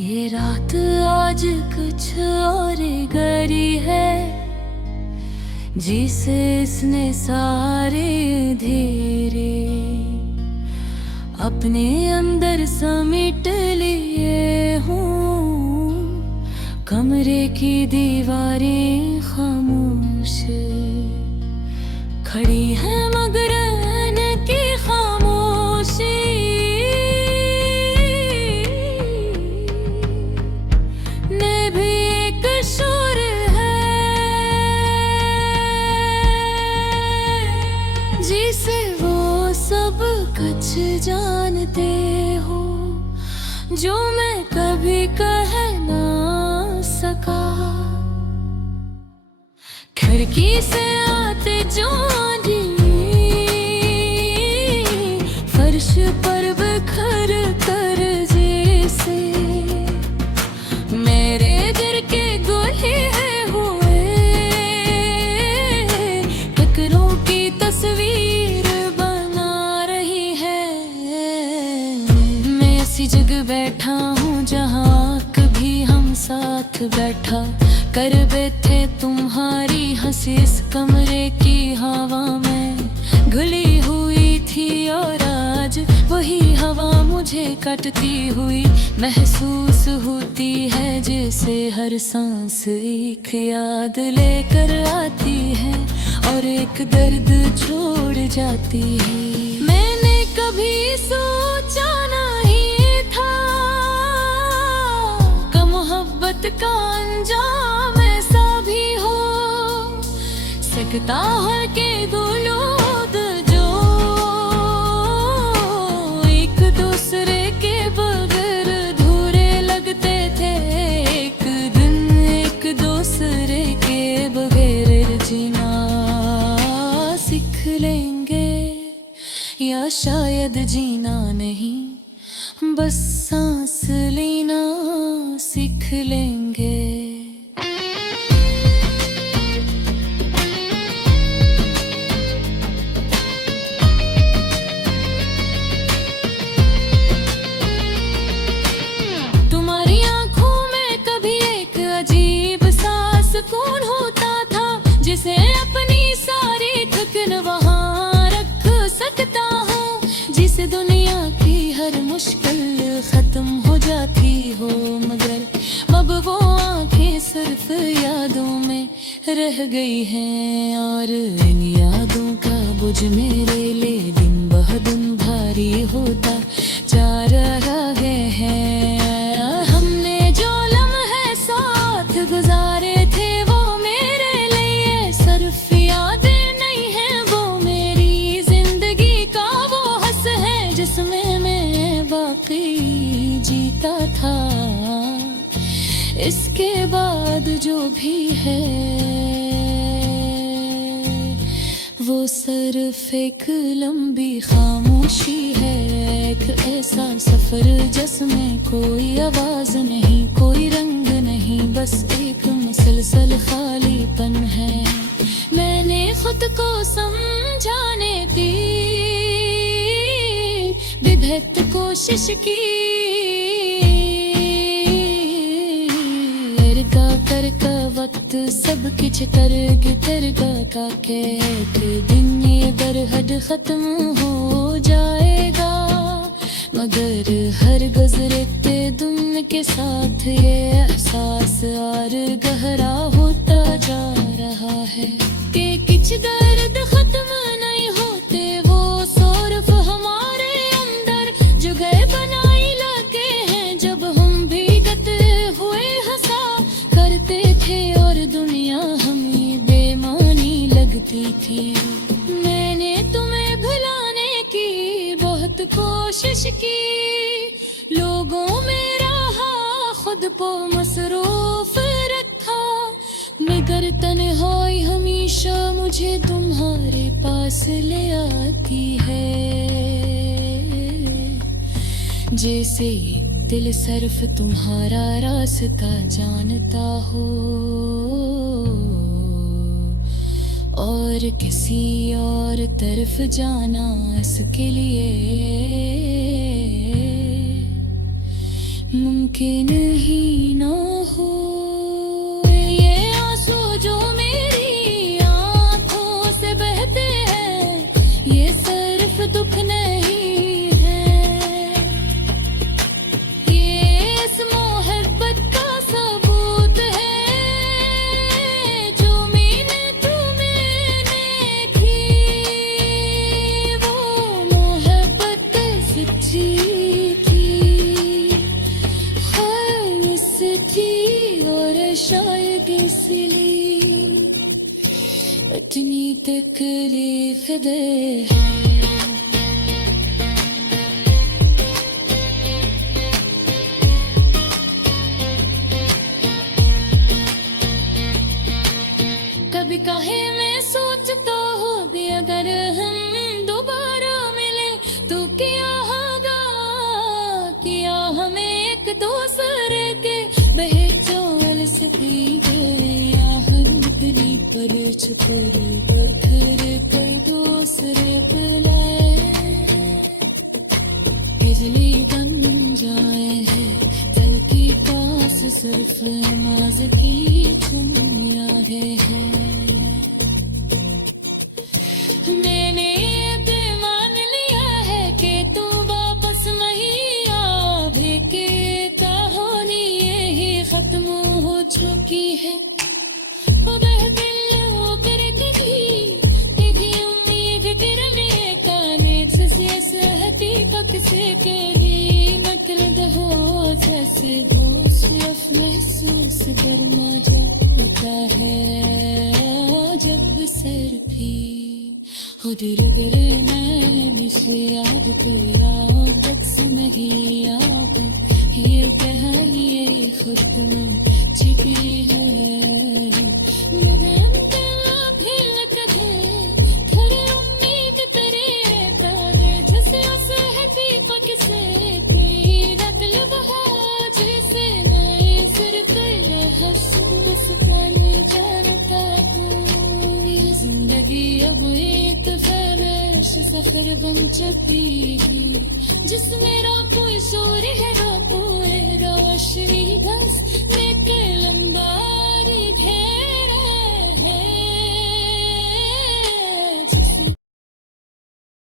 ये रात आज कुछ और गरी है, जिसे इसने सारे धीरे अपने अंदर समेट लिए हूँ। कमरे की दीवारें खामोश खड़ी हैं मगर की खामोशी ने भी एक शोर है, जिसे वो सब कुछ जानते हो जो मैं कभी कह ना सका। खिड़की से आते जो फर्श पर बिखर कर जैसे मेरे दिल के गोले हुए टकरों की तस्वीर बना रही है। मैं ऐसी जगह बैठा हूँ जहाँ कभी हम साथ बैठा कर बैठे, तुम्हारी हंसी इस कमरे की हवा में घुली हुई थी और आज वही हवा मुझे काटती हुई महसूस होती है, जैसे हर सांस एक याद लेकर आती है और एक दर्द छोड़ जाती है। मैंने कभी सोचा नहीं था कि मोहब्बत का अंजाम ऐसा भी हो सकता है कि दो लोग जो एक दूसरे के बगैर अधूरे लगते थे, एक दिन एक दूसरे के बगैर जीना सीख लेंगे, या शायद जीना नहीं बस सांस लेना सीख लेंगे। सुकून होता था जिसे अपनी सारी थकन वहाँ रख सकता हूँ, जिसे दुनिया की हर मुश्किल खत्म हो जाती हो, मगर अब वो आंखें सिर्फ यादों में रह गई हैं और इन यादों का बोझ मेरे लिए दिन ब दिन भारी होता जा रहा है। हमने जो लम्हे साथ गुजारे थे वो मेरे लिए सिर्फ यादें नहीं हैं, वो मेरी जिंदगी का वो हंस है जिसमें मैं बाकी जीता था। इसके बाद जो भी है वो सिर्फ एक लंबी खामोशी है, एक ऐसा सफर जिसमें कोई आवाज नहीं, कोई रंग नहीं, बस एक मुसलसल खालीपन है। मैंने खुद को समझाने की बेबस कोशिश की, का वक्त सब कुछ करके तरगा का एक दिन ये बरहद खत्म हो जाएगा, मगर हर गुजरते दिन के साथ ये एहसास और गहरा होता जा रहा है कि कुछ दर्द खत्म नहीं होते, वो सिर्फ हमारे अंदर जुगे बनाई लगे हैं। जब हम भीगत हुए हंसा करते थे और दुनिया हमें बेमानी लगती थी, मैंने तुम्हें भुलाने की बहुत कोशिश की, लोगों में रहा खुद को मसरूफ रखा, मगर तन्हाई हमेशा मुझे तुम्हारे पास ले आती है, जैसे दिल सिर्फ तुम्हारा रास्ता जानता हो और किसी और तरफ जाना इसके लिए मुमकिन ही ना हो। ये आंसू जो मेरी आंखों से बहते हैं, ये सिर्फ दुख नहीं है, ये इस मोहब्बत का सबूत है जो मैंने तुम्हें की। वो मोहब्बत सच्ची शायद इसलिए इतनी तकलीफ दे है। कभी कहे मैं सोचता हूँ भी अगर हम दोबारा मिले तो क्या होगा, किया हमें एक दूसरे के बहचोल से पर छुपर पत्थर कर दूसरे पिलाए, बिजली बन जाए है जल के पास सिर्फ नमाज की दुनिया है। मैंने ये मान लिया है कि तू वापस नहीं आवे, के कहानी यही खत्म हो चुकी है। से तेरी नकरद हो जैसे दोस्त महसूस गरमा जाता है जब सर भी हो दिल नैन से याद तो तक से नहीं आता, ये कहानी खुद में छिपी है। मेरे अंदर भी लगते खड़े उम्मीद तेरे तारे जैसे जिंदगी अब एक सफर बन चुकी है, जिसमें रातों सोरी है रातों रोशनी दस में लंबा